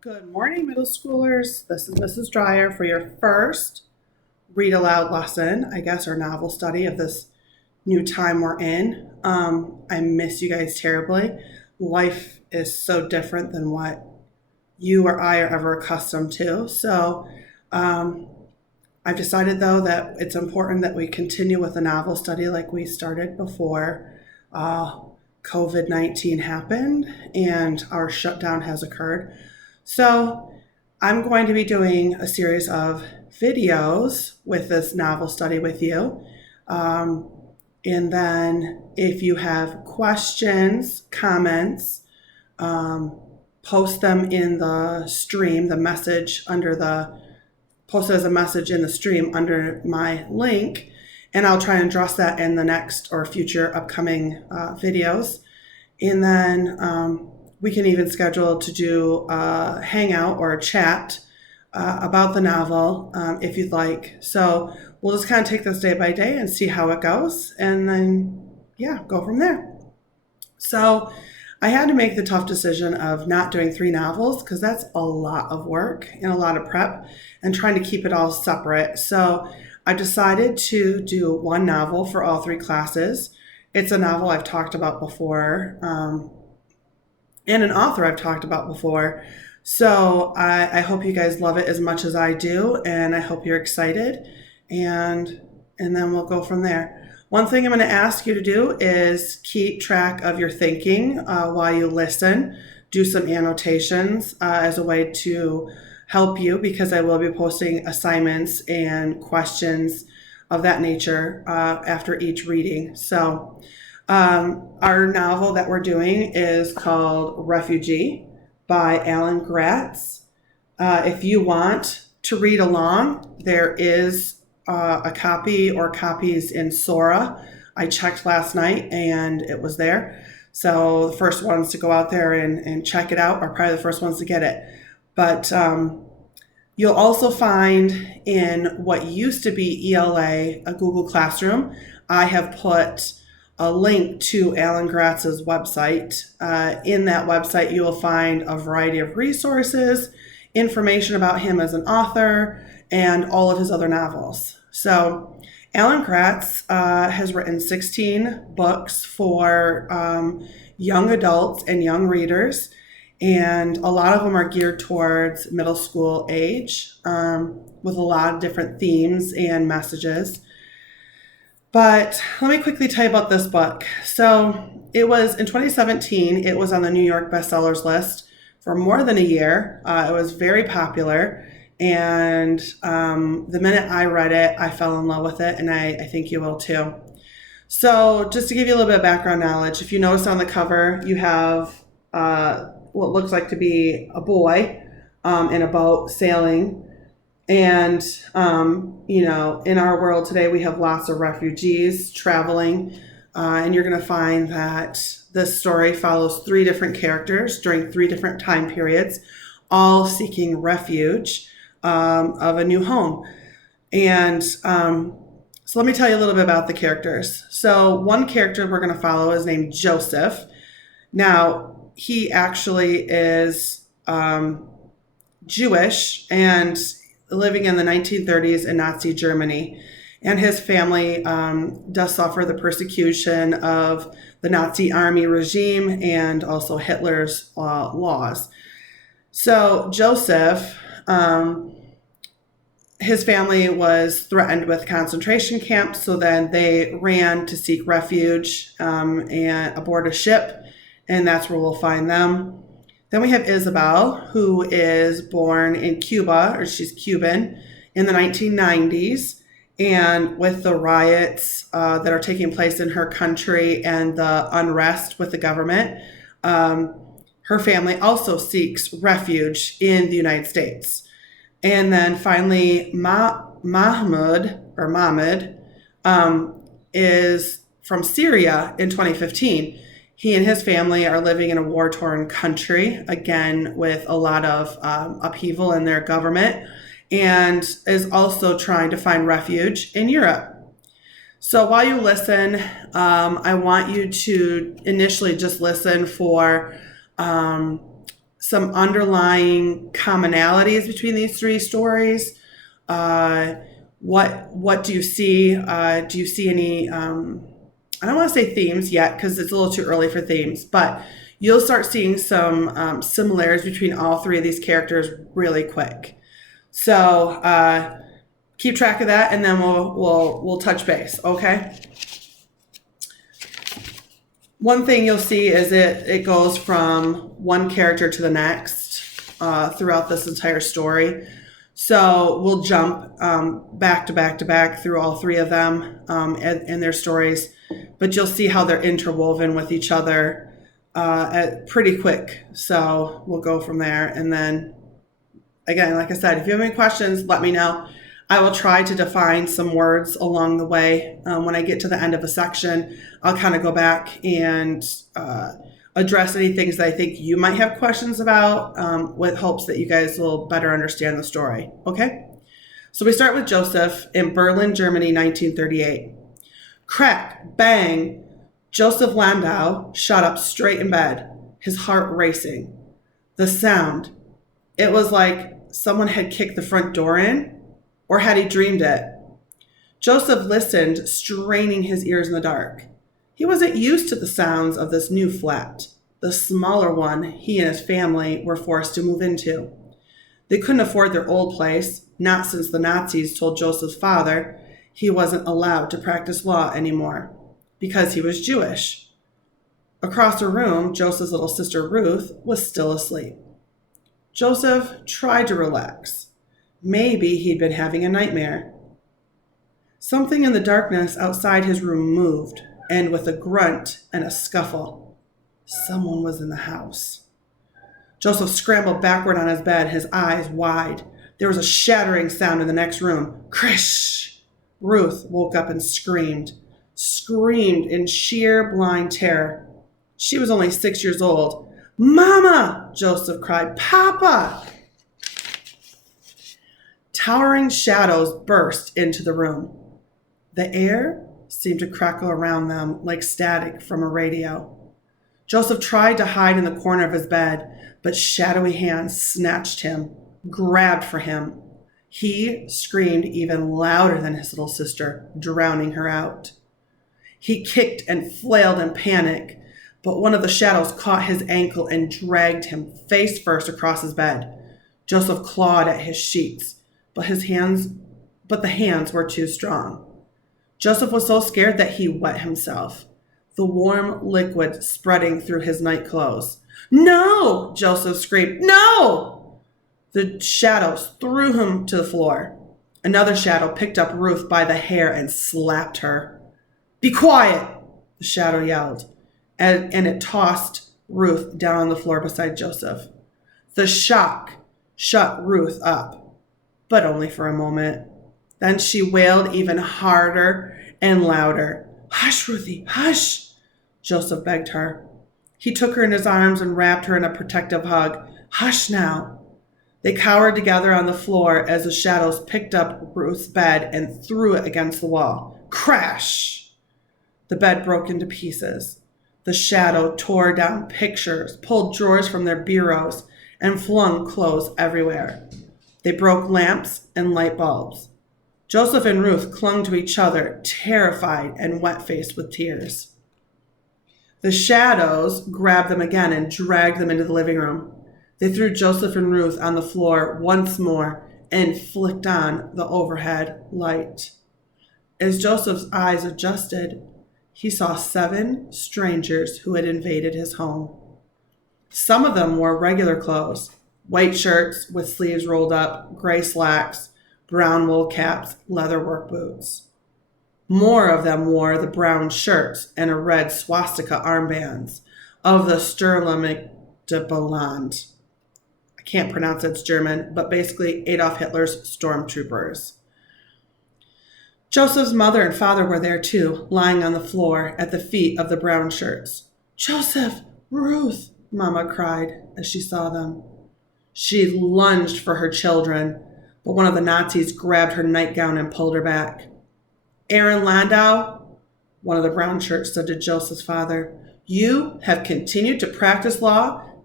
Good morning, middle schoolers. This is Mrs. Dreyer for your first read aloud lesson, I guess, or novel study of this new time we're in. I miss you guys terribly. Life is so different than what you or I are ever accustomed to. So um, I've decided, though, that it's important that we continue with the novel study like we started before COVID-19 happened and our shutdown has occurred. So I'm going to be doing a series of videos with this novel study with you. And then if you have questions, comments, post them in the stream, the message under the, post it as a message in the stream under my link, and I'll try and address that in the next or future upcoming videos. And then we can even schedule to do a hangout or a chat about the novel if you'd like. So we'll just kind of take this day by day and see how it goes, and then, yeah, go from there. So I had to make the tough decision of not doing 3 novels because that's a lot of work and a lot of prep and trying to keep it all separate. So I decided to do 1 novel for all 3 classes. It's a novel I've talked about before, and an author I've talked about before. So I hope you guys love it as much as I do, and I hope you're excited, and then we'll go from there. One thing I'm going to ask you to do is keep track of your thinking while you listen. Do some annotations as a way to help you, because I will be posting assignments and questions of that nature after each reading. So our novel that we're doing is called Refugee by Alan Gratz. If you want to read along, there is a copy or copies in Sora. I checked last night and it was there. So the first ones to go out there and check it out are probably the first ones to get it. But you'll also find in what used to be ELA, a Google Classroom, I have put a link to Alan Gratz's website. In that website, you will find a variety of resources, information about him as an author, and all of his other novels. So Alan Gratz has written 16 books for young adults and young readers, and a lot of them are geared towards middle school age with a lot of different themes and messages. But let me quickly tell you about this book. So it was in 2017, it was on the New York bestsellers list for more than a year. It was very popular. And the minute I read it, I fell in love with it. And I think you will too. So just to give you a little bit of background knowledge, if you notice on the cover, you have what looks like to be a boy in a boat sailing. And, in our world today, we have lots of refugees traveling, and you're going to find that this story follows 3 different characters during 3 different time periods, all seeking refuge of a new home. And so let me tell you a little bit about the characters. So one character we're going to follow is named Josef. Now, he actually is Jewish and living in the 1930s in Nazi Germany. And his family does suffer the persecution of the Nazi army regime and also Hitler's laws. So Joseph, his family was threatened with concentration camps, so then they ran to seek refuge and aboard a ship, and that's where we'll find them. Then we have Isabel, who is born in Cuba, or she's Cuban, in the 1990s. And with the riots that are taking place in her country and the unrest with the government, her family also seeks refuge in the United States. And then finally, Mahmoud is from Syria in 2015. He and his family are living in a war-torn country, again, with a lot of upheaval in their government, and is also trying to find refuge in Europe. So while you listen, I want you to initially just listen for some underlying commonalities between these three stories. Uh, what do you see? Do you see any? I don't want to say themes yet because it's a little too early for themes, but you'll start seeing some similarities between all three of these characters really quick. So keep track of that, and then we'll touch base. Okay. One thing you'll see is it goes from one character to the next throughout this entire story. So we'll jump back to back to back through all three of them and their stories, but you'll see how they're interwoven with each other pretty quick. So we'll go from there. And then, again, like I said, if you have any questions, let me know. I will try to define some words along the way. When I get to the end of a section, I'll kind of go back and address any things that I think you might have questions about with hopes that you guys will better understand the story. Okay? So we start with Josef in Berlin, Germany, 1938. Crack, bang, Josef Landau shot up straight in bed, his heart racing. The sound, it was like someone had kicked the front door in. Or had he dreamed it? Josef listened, straining his ears in the dark. He wasn't used to the sounds of this new flat, the smaller one he and his family were forced to move into. They couldn't afford their old place, not since the Nazis told Josef's father he wasn't allowed to practice law anymore, because he was Jewish. Across the room, Joseph's little sister Ruth was still asleep. Josef tried to relax. Maybe he'd been having a nightmare. Something in the darkness outside his room moved, and with a grunt and a scuffle, someone was in the house. Josef scrambled backward on his bed, his eyes wide. There was a shattering sound in the next room. Krish! Ruth woke up and screamed in sheer blind terror. She was only 6 years old. Mama! Josef cried. Papa! Towering shadows burst into the room. The air seemed to crackle around them like static from a radio. Josef tried to hide in the corner of his bed, but shadowy hands snatched him, grabbed for him. He screamed even louder than his little sister, drowning her out. He kicked and flailed in panic, but one of the shadows caught his ankle and dragged him face first across his bed. Josef clawed at his sheets, but the hands were too strong. Josef was so scared that he wet himself, the warm liquid spreading through his night clothes. No! Josef screamed. No! The shadows threw him to the floor. Another shadow picked up Ruth by the hair and slapped her. Be quiet! The shadow yelled, and it tossed Ruth down on the floor beside Josef. The shock shut Ruth up, but only for a moment. Then she wailed even harder and louder. Hush, Ruthie, hush, Josef begged her. He took her in his arms and wrapped her in a protective hug. Hush now. They cowered together on the floor as the shadows picked up Ruth's bed and threw it against the wall. Crash! The bed broke into pieces. The shadow tore down pictures, pulled drawers from their bureaus, and flung clothes everywhere. They broke lamps and light bulbs. Josef and Ruth clung to each other, terrified and wet-faced with tears. The shadows grabbed them again and dragged them into the living room. They threw Josef and Ruth on the floor once more and flicked on the overhead light. As Joseph's eyes adjusted, he saw 7 strangers who had invaded his home. Some of them wore regular clothes, white shirts with sleeves rolled up, gray slacks, brown wool caps, leather work boots. More of them wore the brown shirts and a red swastika armbands of the Sturmluft Bund. I can't pronounce it, it's German, but basically Adolf Hitler's stormtroopers. Josef's mother and father were there too, lying on the floor at the feet of the brown shirts. Josef, Ruth, Mama cried as she saw them. She lunged for her children, but one of the Nazis grabbed her nightgown and pulled her back. Aaron Landau, one of the brown shirts said to Joseph's father, you have continued to practice law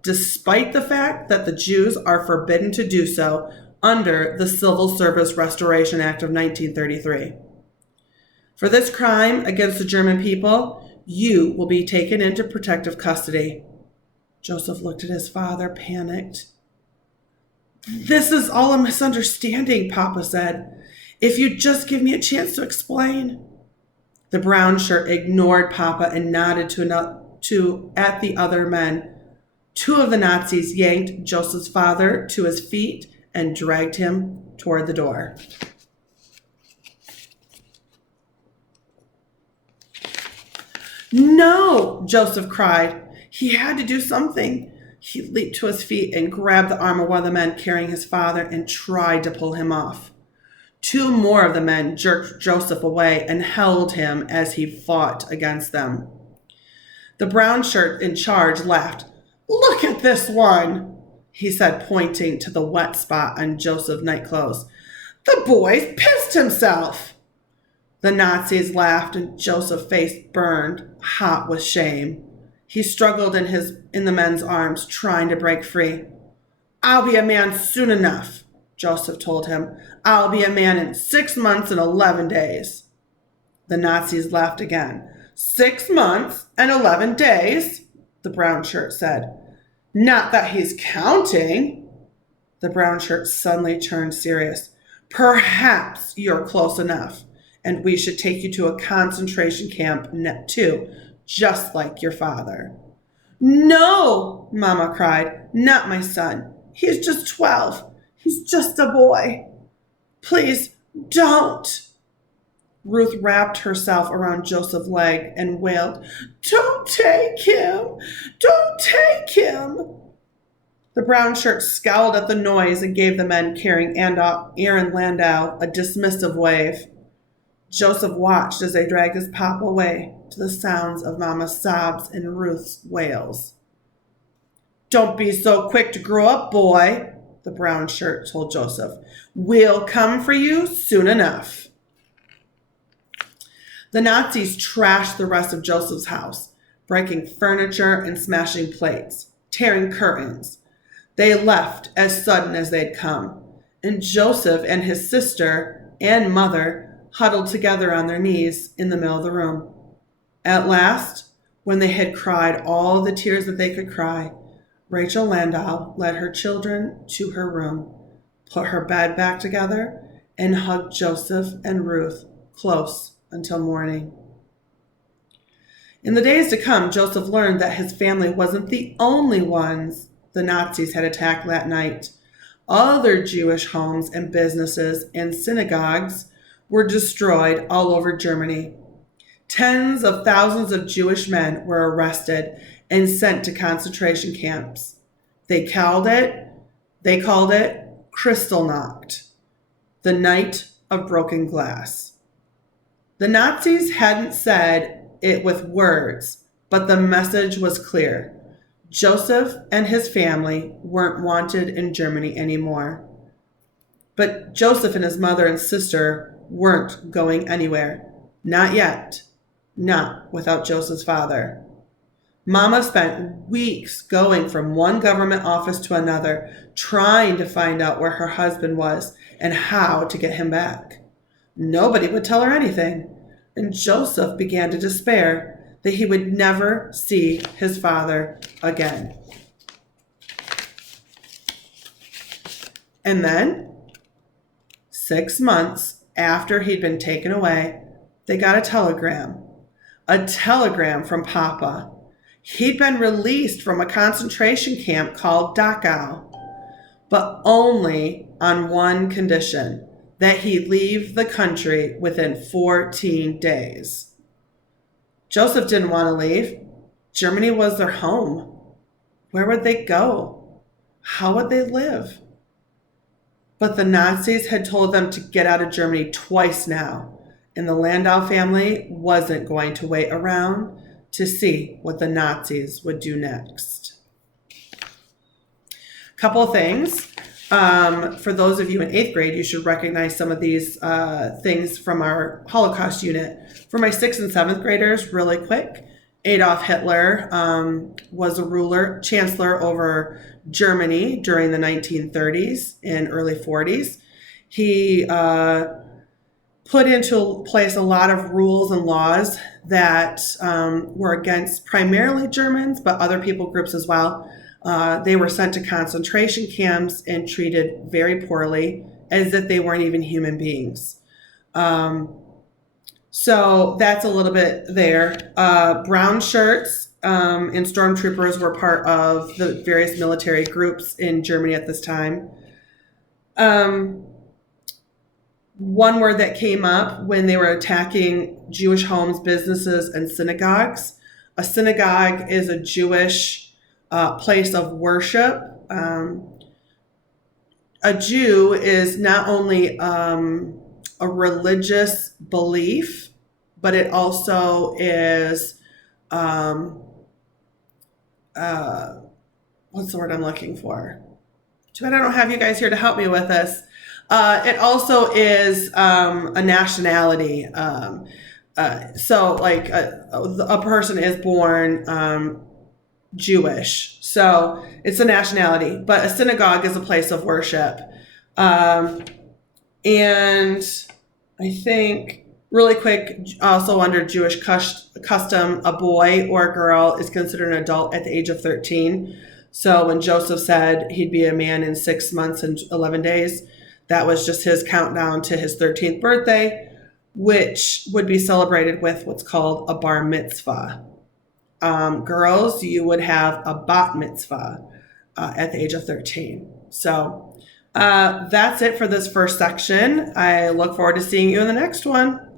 despite the fact that the Jews are forbidden to do so under the Civil Service Restoration Act of 1933. For this crime against the German people, you will be taken into protective custody. Joseph looked at his father, panicked. This is all a misunderstanding, Papa said. If you'd just give me a chance to explain. The brown shirt ignored Papa and nodded at the other men. Two of the Nazis yanked Joseph's father to his feet and dragged him toward the door. No, Joseph cried. He had to do something. He leaped to his feet and grabbed the arm of one of the men carrying his father and tried to pull him off. Two more of the men jerked Joseph away and held him as he fought against them. The brown shirt in charge laughed. Look at this one, he said, pointing to the wet spot on Joseph's nightclothes. The boy's pissed himself. The Nazis laughed and Joseph's face burned, hot with shame. He struggled in the men's arms, trying to break free. I'll be a man soon enough, Joseph told him. I'll be a man in 6 months and 11 days. The Nazis laughed again. 6 months and 11 days, the brown shirt said. Not that he's counting. The brown shirt suddenly turned serious. Perhaps you're close enough, and we should take you to a concentration camp too, just like your father. No, Mama cried. Not my son. He's just 12. He's just a boy. Please don't. Ruth wrapped herself around Joseph's leg and wailed, Don't take him! Don't take him! The brown shirt scowled at the noise and gave the men carrying Aaron Landau a dismissive wave. Joseph watched as they dragged his papa away to the sounds of Mama's sobs and Ruth's wails. Don't be so quick to grow up, boy, the brown shirt told Joseph. We'll come for you soon enough. The Nazis trashed the rest of Joseph's house, breaking furniture and smashing plates, tearing curtains. They left as sudden as they'd come, and Joseph and his sister and mother huddled together on their knees in the middle of the room. At last, when they had cried all the tears that they could cry, Rachel Landau led her children to her room, put her bed back together, and hugged Joseph and Ruth close until morning. In the days to come, Joseph learned that his family wasn't the only ones the Nazis had attacked that night. Other Jewish homes and businesses and synagogues were destroyed all over Germany. Tens of thousands of Jewish men were arrested and sent to concentration camps. They called it Kristallnacht, the night of broken glass. The Nazis hadn't said it with words, but the message was clear. Joseph and his family weren't wanted in Germany anymore. But Joseph and his mother and sister weren't going anywhere. Not yet. Not without Joseph's father. Mama spent weeks going from one government office to another, trying to find out where her husband was and how to get him back. Nobody would tell her anything, and Joseph began to despair that he would never see his father again. And then, 6 months after he'd been taken away, they got a telegram from Papa. He'd been released from a concentration camp called Dachau, but only on one condition, that he leave the country within 14 days. Joseph didn't want to leave. Germany was their home. Where would they go? How would they live? But the Nazis had told them to get out of Germany twice now, and the Landau family wasn't going to wait around to see what the Nazis would do next. Couple of things. For those of you in 8th grade, you should recognize some of these things from our Holocaust unit. For my 6th and 7th graders, really quick, Adolf Hitler was a chancellor over Germany during the 1930s and early 40s. He put into place a lot of rules and laws that were against primarily Germans, but other people groups as well. They were sent to concentration camps and treated very poorly, as if they weren't even human beings. So that's a little bit there. Brown shirts and stormtroopers were part of the various military groups in Germany at this time. One word that came up when they were attacking Jewish homes, businesses, and synagogues. A synagogue is a Jewish place of worship. A Jew is not only a religious belief, but it also is, what's the word I'm looking for? Too bad I don't have you guys here to help me with this. It also is a nationality. So like a person is born Jewish. So it's a nationality, but a synagogue is a place of worship. And I think really quick, also under Jewish custom, a boy or a girl is considered an adult at the age of 13. So when Joseph said he'd be a man in 6 months and 11 days, that was just his countdown to his 13th birthday, which would be celebrated with what's called a bar mitzvah. Girls, you would have a bat mitzvah at the age of 13. So that's it for this first section. I look forward to seeing you in the next one.